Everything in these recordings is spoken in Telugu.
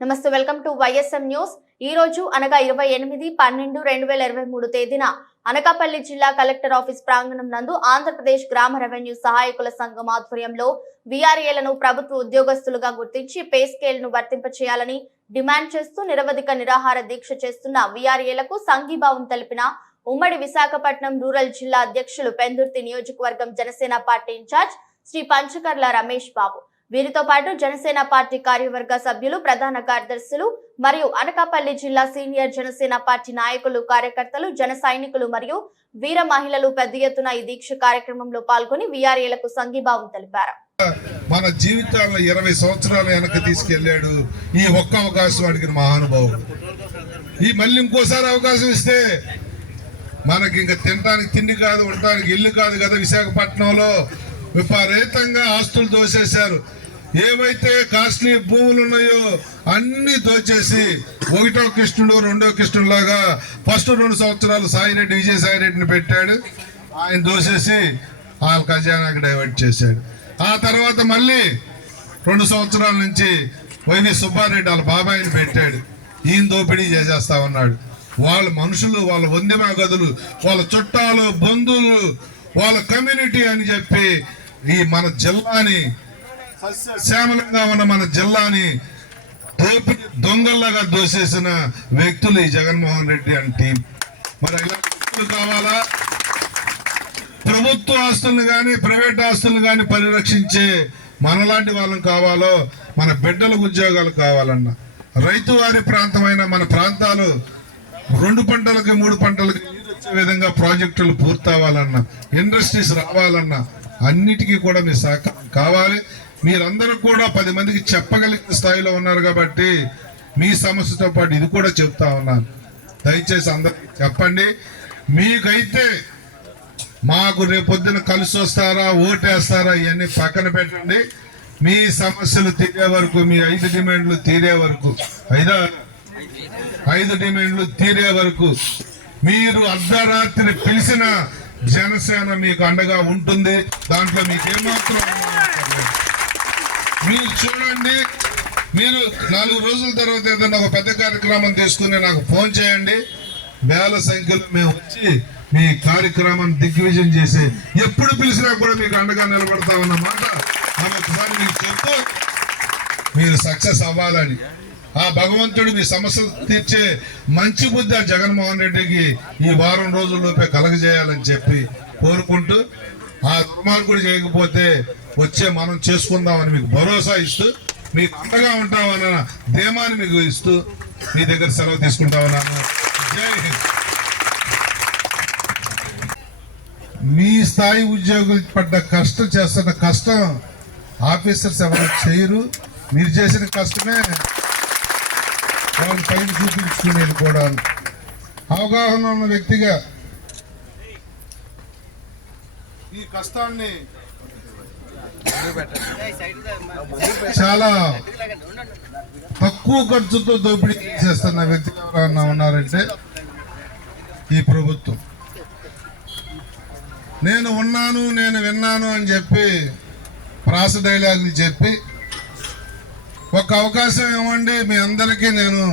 నమస్తే, వెల్కమ్ టు వైఎస్ఎం న్యూస్. ఈ రోజు అనగా 28/12/2023 తేదీన అనకాపల్లి జిల్లా కలెక్టర్ ఆఫీస్ ప్రాంగణం నందు ఆంధ్రప్రదేశ్ గ్రామ రెవెన్యూ సహాయకుల సంఘం ఆధ్వర్యంలో వీఆర్ఏలను ప్రభుత్వ ఉద్యోగస్తులుగా గుర్తించి పే స్కేల్ ను వర్తింపచేయాలని డిమాండ్ చేస్తూ నిరవధిక నిరాహార దీక్ష చేస్తున్న వీఆర్ఏలకు సంఘీభావం తెలిపిన ఉమ్మడి విశాఖపట్నం రూరల్ జిల్లా అధ్యక్షులు పెందుర్తి నియోజకవర్గం జనసేన పార్టీ ఇన్ఛార్జ్ శ్రీ పంచకర్ల రమేష్ బాబు, వీరితో పాటు జనసేన పార్టీ కార్యవర్గ సభ్యులు, ప్రధాన కార్యదర్శులు మరియు అనకాపల్లి జిల్లా సీనియర్ జనసేన పార్టీ నాయకులు, కార్యకర్తలు, జన సైనికులు మరియు వీర మహిళలు పెద్ద ఎత్తున ఈ దీక్ష కార్యక్రమంలో పాల్గొని వీఆర్ఏలకు సంఘీభావం తెలిపారు. మన జీవితాల్లో 20 సంవత్సరాలు వెనక తీసుకెళ్లాడు ఈ ఒక్క అవకాశం అడిగిన మహానుభావుడు. ఈ మళ్ళీ ఇంకోసారి అవకాశం ఇస్తే మనకి ఇంకా తినడానికి తిండి కాదు, ఉండటానికి ఇల్లు కాదు కదా. విశాఖపట్నంలో విపరీతంగా ఆస్తులు దోచేశారు. ఏవైతే కాస్ట్లీ భూములు ఉన్నాయో అన్ని దోచేసి ఒకటో కృష్ణుడు రెండో కృష్ణుడు లాగా ఫస్ట్ 2 సంవత్సరాలు సాయిరెడ్డి, విజయసాయిరెడ్డిని పెట్టాడు. ఆయన దోచేసి వాళ్ళ ఖజానాకి డైవర్ట్ చేశాడు. ఆ తర్వాత మళ్ళీ 2 సంవత్సరాల నుంచి వైవి సుబ్బారెడ్డి వాళ్ళ బాబాయిని పెట్టాడు. ఈయన దోపిడీ చేసేస్తా ఉన్నాడు. వాళ్ళ మనుషులు, వాళ్ళ వందెమా గదులు, వాళ్ళ చుట్టాలు, బంధువులు, వాళ్ళ కమ్యూనిటీ అని చెప్పి ఈ మన జిల్లాని, శ్యామలంగా ఉన్న మన జిల్లాని దోపిడీ దొంగల్లాగా దోసేసిన వ్యక్తులు ఈ జగన్మోహన్ రెడ్డి అండ్ టీం. మరి ఇలా కావాలా? ప్రభుత్వ ఆస్తులను కానీ ప్రైవేట్ ఆస్తులను కానీ పరిరక్షించే మనలాంటి వాళ్ళం కావాలో, మన బిడ్డలకు ఉద్యోగాలు కావాలన్నా, రైతు వారి ప్రాంతమైన మన ప్రాంతాలు 2 పంటలకి 3 పంటలకి నీరు వచ్చే విధంగా ప్రాజెక్టులు పూర్తవ్వాలన్నా, ఇండస్ట్రీస్ రావాలన్నా అన్నిటికీ కూడా మీ సహకారం కావాలి. మీరందరూ కూడా 10 మందికి చెప్పగలిగిన స్థాయిలో ఉన్నారు కాబట్టి మీ సమస్యతో పాటు ఇది కూడా చెప్తా ఉన్నాను. దయచేసి అందరికి చెప్పండి. మీకైతే మాకు రేపొద్దున కలిసి వస్తారా, ఓటేస్తారా ఇవన్నీ పక్కన పెట్టండి. మీ సమస్యలు తీరే వరకు, మీ 5 డిమాండ్లు తీరే వరకు, 5 డిమాండ్లు తీరే వరకు మీరు అర్ధరాత్రి పిలిచిన జనసేన మీకు అండగా ఉంటుంది. దాంట్లో మీకేమాత్రం మీరు చూడండి. మీరు 4 రోజుల తర్వాత ఏదైనా ఒక పెద్ద కార్యక్రమం తీసుకుని నాకు ఫోన్ చేయండి. వేల సంఖ్యలో మేము వచ్చి మీ కార్యక్రమం దిగ్విజయం చేసి ఎప్పుడు పిలిచినా కూడా మీకు అండగా నిలబడతామన్న మాట ఒకసారి మీకు చెప్తూ మీరు సక్సెస్ అవ్వాలని, ఆ భగవంతుడు మీ సమస్యలు తీర్చే మంచి బుద్ధి ఆ జగన్మోహన్ రెడ్డికి ఈ వారం రోజుల్లోపే కలగజేయాలని చెప్పి కోరుకుంటూ, ఆ దుర్మార్గుడు చేయకపోతే వచ్చే మనం చేసుకుందామని మీకు భరోసా ఇస్తూ, మీకు అండగా ఉంటామన్న ధీమాన్ని మీకు ఇస్తూ మీ దగ్గర సెలవు తీసుకుంటా ఉన్నాను. జై హింద్. మీ స్థాయి ఉద్యోగులు పడ్డ కష్టం, చేస్తున్న కష్టం ఆఫీసర్స్ ఎవరు చేయరు. మీరు చేసిన కష్టమే వాళ్ళ పైన చూపించుకునేది కూడా. అవగాహన ఉన్న వ్యక్తిగా ఈ కష్టాన్ని చాలా తక్కువ ఖర్చుతో దోపిడీ చేస్తున్న వ్యక్తి ఎవరన్నా ఉన్నారంటే ఈ ప్రభుత్వం. నేను ఉన్నాను, నేను విన్నాను అని చెప్పి ప్రాస డైలాగులు చెప్పి ఒక అవకాశం ఇవ్వండి, మీ అందరికీ నేను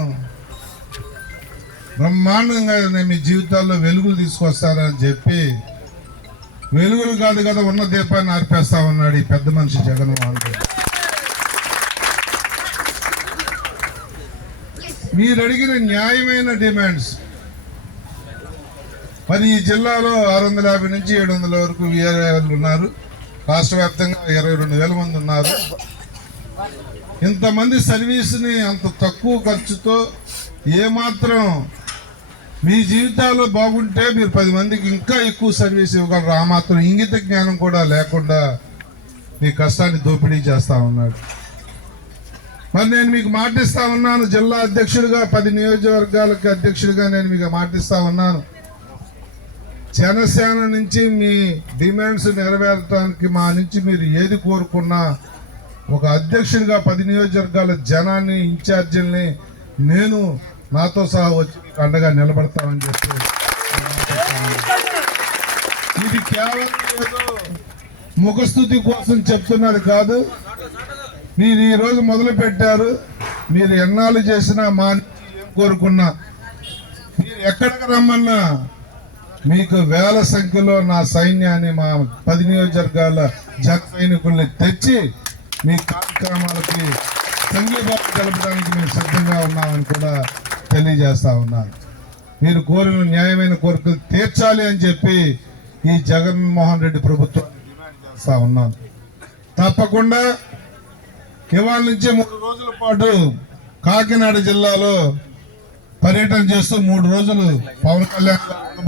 బ్రహ్మాండంగా మీ జీవితాల్లో వెలుగులు తీసుకొస్తారని చెప్పి వెలుగులు కాదు కదా ఉన్న దీపాన్ని ఆర్పేస్తా ఉన్నాడు ఈ పెద్ద మనిషి జగన్మోహన్ రెడ్డి. మీరు అడిగిన న్యాయమైన డిమాండ్స్, మరి ఈ జిల్లాలో 650 నుంచి 700 వరకు వీఆర్ఏలు ఉన్నారు. రాష్ట్ర వ్యాప్తంగా 22,000 మంది ఉన్నారు. ఇంతమంది సర్వీస్ని అంత తక్కువ ఖర్చుతో ఏమాత్రం మీ జీవితాల్లో బాగుంటే మీరు 10 మందికి ఇంకా ఎక్కువ సర్వీస్ ఇవ్వగలరు. ఆ మాత్రం ఇంగిత జ్ఞానం కూడా లేకుండా మీ కష్టాన్ని దోపిడీ చేస్తా ఉన్నాడు. మరి నేను మీకు మాటిస్తా ఉన్నాను, జిల్లా అధ్యక్షుడిగా 10 నియోజకవర్గాలకు అధ్యక్షుడిగా నేను మీకు మాటిస్తా ఉన్నాను. జనసేన నుంచి మీ డిమాండ్స్ నెరవేర్చడానికి మా నుంచి మీరు ఏది కోరుకున్నా ఒక అధ్యక్షుడిగా 10 నియోజకవర్గాల జనాన్ని, ఇన్ఛార్జీల్ని నేను నాతో సహా వచ్చి అండగా నిలబడతామని చెప్పి ఇది కేవలం ఏదో ముఖస్థుతి కోసం చెప్తున్నది కాదు. మీరు ఈరోజు మొదలు పెట్టారు. మీరు ఎన్నాళ్ళు చేసినా మా నుంచి ఏం కోరుకున్నా మీరు ఎక్కడికి రమ్మన్నా మీకు వేల సంఖ్యలో నా సైన్యాన్ని మా 10 నియోజకవర్గాల జన సైనికుల్ని తెచ్చి మీ కార్యక్రమాలకి సంఘీభావం తెలపడానికి మేము సిద్ధంగా ఉన్నామని కూడా తెలియజేస్తా ఉన్నాను. మీరు కోరిన న్యాయమైన కోరికలు తీర్చాలి అని చెప్పి ఈ జగన్మోహన్ రెడ్డి ప్రభుత్వాన్ని డిమాండ్ చేస్తా ఉన్నాను. తప్పకుండా ఇవాళ నుంచి 3 రోజుల పాటు కాకినాడ జిల్లాలో పర్యటన చేస్తూ 3 రోజులు పవన్ కళ్యాణ్ గారు